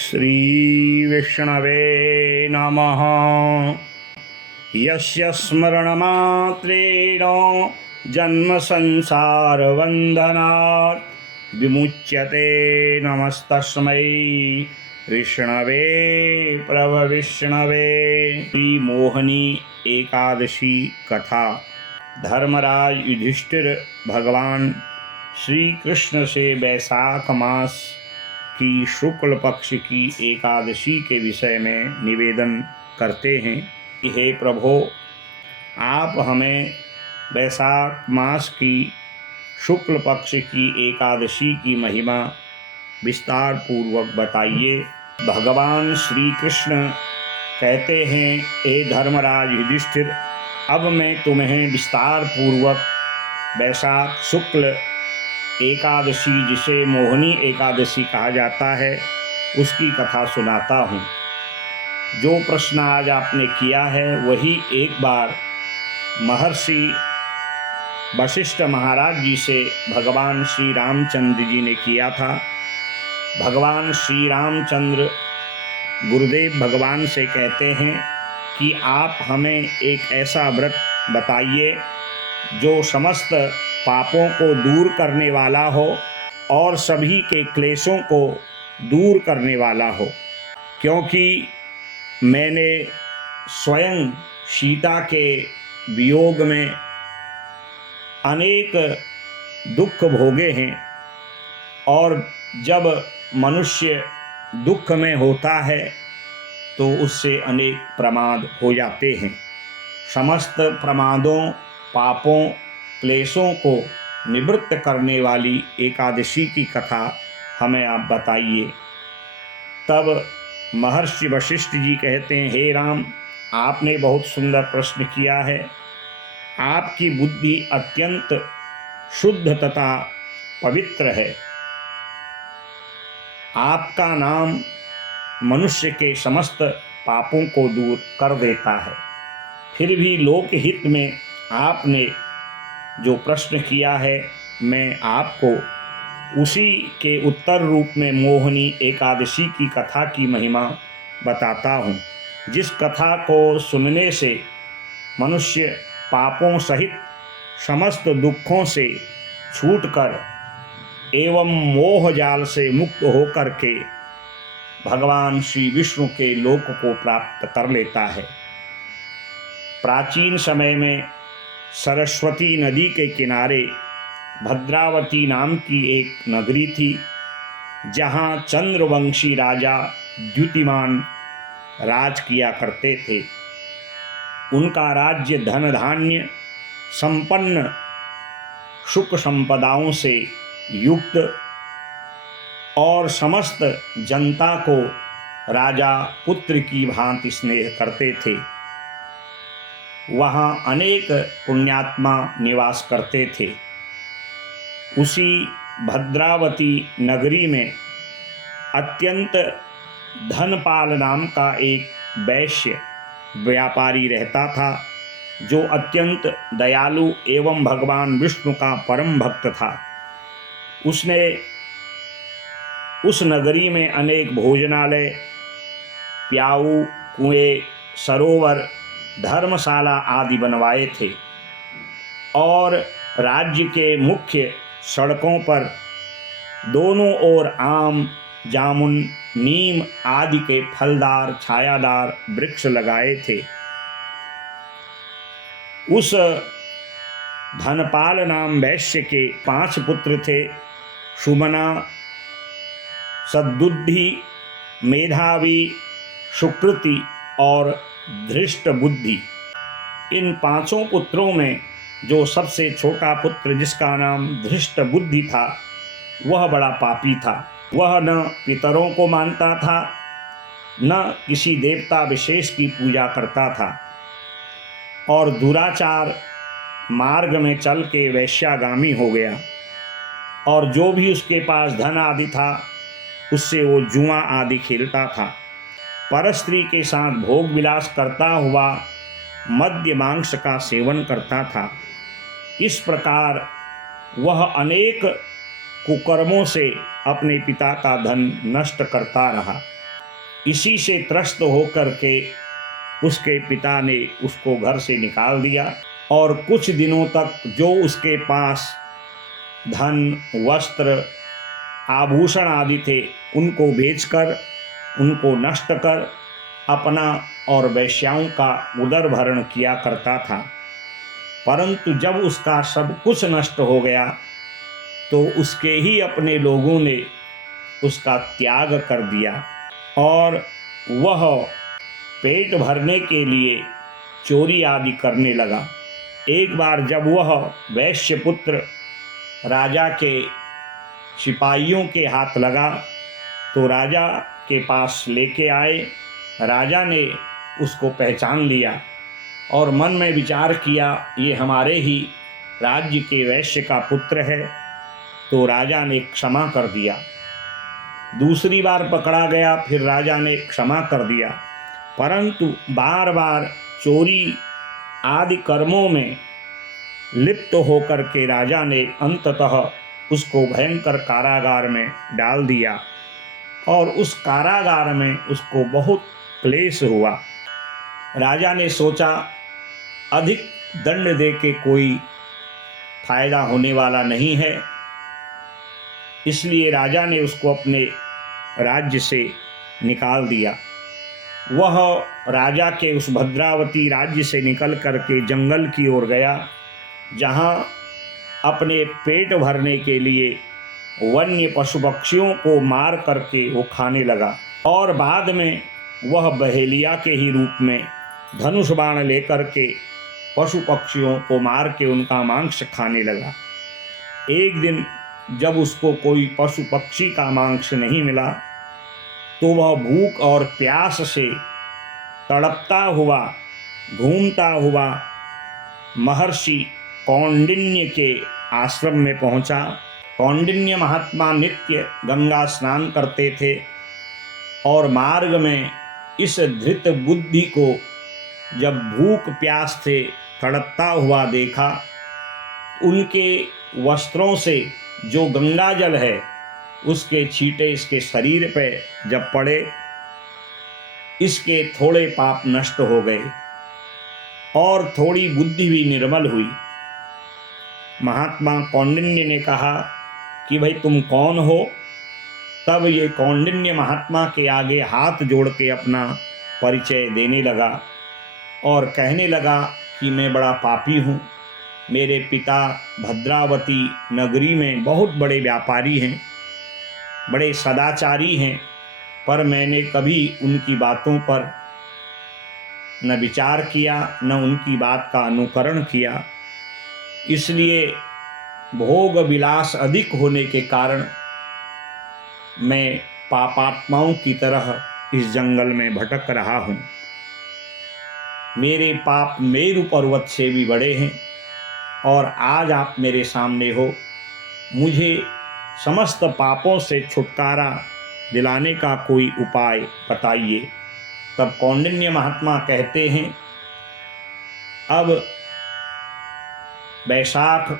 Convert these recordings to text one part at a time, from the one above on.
श्री विष्णवे नमः। यस्य स्मरणमात्रेण जन्म संसार बंधनात् विमुच्यते, नमस्तस्मै विष्णवे प्रभविष्णवे। श्री मोहिनी एकादशी कथा। धर्मराज युधिष्ठिर भगवान श्री कृष्ण से वैशाख मास की शुक्ल पक्ष की एकादशी के विषय में निवेदन करते हैं कि हे प्रभो, आप हमें वैशाख मास की शुक्ल पक्ष की एकादशी की महिमा विस्तार पूर्वक बताइए। भगवान श्री कृष्ण कहते हैं, हे धर्मराज युधिष्ठिर, अब मैं तुम्हें विस्तार पूर्वक वैशाख शुक्ल एकादशी, जिसे मोहिनी एकादशी कहा जाता है, उसकी कथा सुनाता हूँ। जो प्रश्न आज आपने किया है वही एक बार महर्षि वशिष्ठ महाराज जी से भगवान श्री रामचंद्र जी ने किया था। भगवान श्री रामचंद्र गुरुदेव भगवान से कहते हैं कि आप हमें एक ऐसा व्रत बताइए जो समस्त पापों को दूर करने वाला हो और सभी के क्लेशों को दूर करने वाला हो, क्योंकि मैंने स्वयं सीता के वियोग में अनेक दुख भोगे हैं और जब मनुष्य दुख में होता है तो उससे अनेक प्रमाद हो जाते हैं। समस्त प्रमादों, पापों, क्लेशों को निवृत्त करने वाली एकादशी की कथा हमें आप बताइए। तब महर्षि वशिष्ठ जी कहते हैं, हे राम, आपने बहुत सुंदर प्रश्न किया है। आपकी बुद्धि अत्यंत शुद्ध तथा पवित्र है। आपका नाम मनुष्य के समस्त पापों को दूर कर देता है। फिर भी लोकहित में आपने जो प्रश्न किया है, मैं आपको उसी के उत्तर रूप में मोहिनी एकादशी की कथा की महिमा बताता हूँ, जिस कथा को सुनने से मनुष्य पापों सहित समस्त दुखों से छूटकर एवं मोह जाल से मुक्त होकर के भगवान श्री विष्णु के लोक को प्राप्त कर लेता है। प्राचीन समय में सरस्वती नदी के किनारे भद्रावती नाम की एक नगरी थी, जहाँ चंद्रवंशी राजा द्युतिमान राज किया करते थे। उनका राज्य धन धान्य संपन्न सुख संपदाओं से युक्त और समस्त जनता को राजा पुत्र की भांति स्नेह करते थे। वहाँ अनेक पुण्यात्मा निवास करते थे। उसी भद्रावती नगरी में अत्यंत धनपाल नाम का एक वैश्य व्यापारी रहता था, जो अत्यंत दयालु एवं भगवान विष्णु का परम भक्त था। उसने उस नगरी में अनेक भोजनालय, प्याऊ, कुएं, सरोवर, धर्मशाला आदि बनवाए थे और राज्य के मुख्य सड़कों पर दोनों ओर आम, जामुन, नीम आदि के फलदार छायादार वृक्ष लगाए थे। उस धनपाल नाम वैश्य के 5 पुत्र थे: सुमना, सद्बुद्धि, मेधावी, सुकृति और धृष्ट बुद्धि। इन 5 पुत्रों में जो सबसे छोटा पुत्र, जिसका नाम धृष्ट बुद्धि था, वह बड़ा पापी था। वह न पितरों को मानता था, न किसी देवता विशेष की पूजा करता था और दुराचार मार्ग में चल के वैश्यागामी हो गया। और जो भी उसके पास धन आदि था, उससे वो जुआ आदि खेलता था। परस्त्री के साथ भोग विलास करता हुआ मद्य मांस का सेवन करता था। इस प्रकार वह अनेक कुकर्मों से अपने पिता का धन नष्ट करता रहा। इसी से त्रस्त होकर के उसके पिता ने उसको घर से निकाल दिया और कुछ दिनों तक जो उसके पास धन, वस्त्र, आभूषण आदि थे उनको बेचकर, उनको नष्ट कर अपना और वेश्याओं का उदर भरण किया करता था। परंतु जब उसका सब कुछ नष्ट हो गया तो उसके ही अपने लोगों ने उसका त्याग कर दिया और वह पेट भरने के लिए चोरी आदि करने लगा। एक बार जब वह वैश्य पुत्र राजा के सिपाहियों के हाथ लगा तो राजा के पास लेके आए। राजा ने उसको पहचान लिया और मन में विचार किया ये हमारे ही राज्य के वैश्य का पुत्र है, तो राजा ने क्षमा कर दिया। दूसरी बार पकड़ा गया, फिर राजा ने क्षमा कर दिया, परंतु बार बार चोरी आदि कर्मों में लिप्त होकर के राजा ने अंततः उसको भयंकर कारागार में डाल दिया और उस कारागार में उसको बहुत क्लेश हुआ। राजा ने सोचा अधिक दंड दे के कोई फायदा होने वाला नहीं है, इसलिए राजा ने उसको अपने राज्य से निकाल दिया। वह राजा के उस भद्रावती राज्य से निकल करके जंगल की ओर गया, जहाँ अपने पेट भरने के लिए वन्य पशु पक्षियों को मार करके वो खाने लगा और बाद में वह बहेलिया के ही रूप में धनुष बाण लेकर के पशु पक्षियों को मार के उनका मांस खाने लगा। एक दिन जब उसको कोई पशु पक्षी का मांस नहीं मिला तो वह भूख और प्यास से तड़पता हुआ, घूमता हुआ महर्षि कौंडिन्य के आश्रम में पहुंचा। कौंडिन्य महात्मा नित्य गंगा स्नान करते थे और मार्ग में इस धृत बुद्धि को जब भूख प्यास से तड़पता हुआ देखा, उनके वस्त्रों से जो गंगा जल है उसके छींटे इसके शरीर पे जब पड़े, इसके थोड़े पाप नष्ट हो गए और थोड़ी बुद्धि भी निर्मल हुई। महात्मा कौंडिन्य ने कहा कि भाई तुम कौन हो? तब ये कौंडिन्य महात्मा के आगे हाथ जोड़ के अपना परिचय देने लगा और कहने लगा कि मैं बड़ा पापी हूँ। मेरे पिता भद्रावती नगरी में बहुत बड़े व्यापारी हैं, बड़े सदाचारी हैं, पर मैंने कभी उनकी बातों पर न विचार किया न उनकी बात का अनुकरण किया, इसलिए भोग विलास अधिक होने के कारण मैं पापात्माओं की तरह इस जंगल में भटक रहा हूँ। मेरे पाप मेरु पर्वत से भी बड़े हैं और आज आप मेरे सामने हो, मुझे समस्त पापों से छुटकारा दिलाने का कोई उपाय बताइए। तब कौंडिन्य महात्मा कहते हैं, अब वैशाख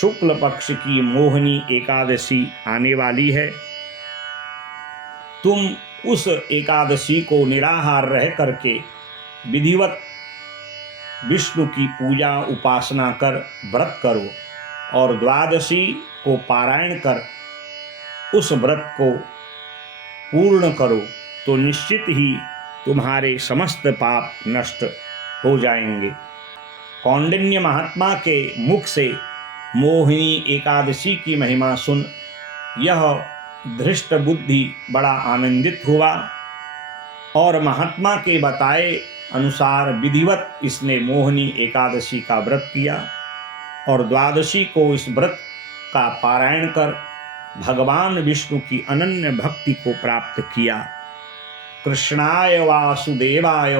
शुक्ल पक्ष की मोहिनी एकादशी आने वाली है। तुम उस एकादशी को निराहार रह करके विधिवत विष्णु की पूजा उपासना कर व्रत करो और द्वादशी को पारायण कर उस व्रत को पूर्ण करो, तो निश्चित ही तुम्हारे समस्त पाप नष्ट हो जाएंगे। कौंडिन्य महात्मा के मुख से मोहिनी एकादशी की महिमा सुन यह धृष्ट बुद्धि बड़ा आनंदित हुआ और महात्मा के बताए अनुसार विधिवत इसने मोहिनी एकादशी का व्रत किया और द्वादशी को इस व्रत का पारायण कर भगवान विष्णु की अनन्य भक्ति को प्राप्त किया। कृष्णाय वासुदेवाय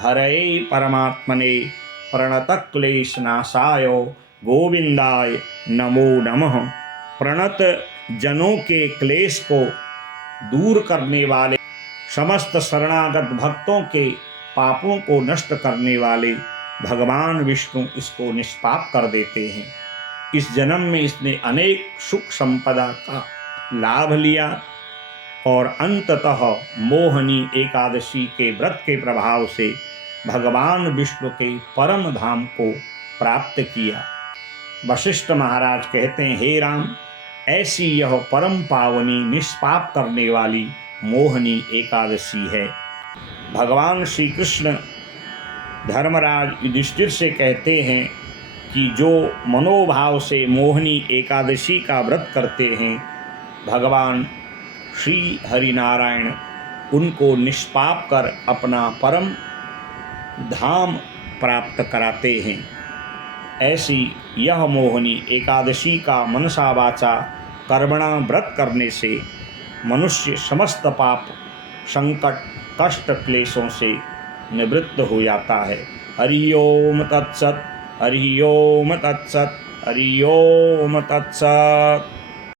हरये परमात्मने प्रणतक्लेशनाशाय गोविंदाय नमो नमः। प्रणत जनों के क्लेश को दूर करने वाले, समस्त शरणागत भक्तों के पापों को नष्ट करने वाले भगवान विष्णु इसको निष्पाप कर देते हैं। इस जन्म में इसने अनेक सुख संपदा का लाभ लिया और अंततः मोहनी एकादशी के व्रत के प्रभाव से भगवान विष्णु के परम धाम को प्राप्त किया। वशिष्ठ महाराज कहते हैं, हे राम, ऐसी यह परम पावनी निष्पाप करने वाली मोहनी एकादशी है। भगवान श्री कृष्ण धर्मराज युधिष्ठिर से कहते हैं कि जो मनोभाव से मोहनी एकादशी का व्रत करते हैं, भगवान श्री हरिनारायण उनको निष्पाप कर अपना परम धाम प्राप्त कराते हैं। ऐसी यह मोहनी एकादशी का मनसा वाचा कर्मणा व्रत करने से मनुष्य समस्त पाप, संकट, कष्ट, क्लेशों से निवृत्त हो जाता है। हरि ओम तत्सत, हरि ओम तत्सत, हरि ओम तत्सत।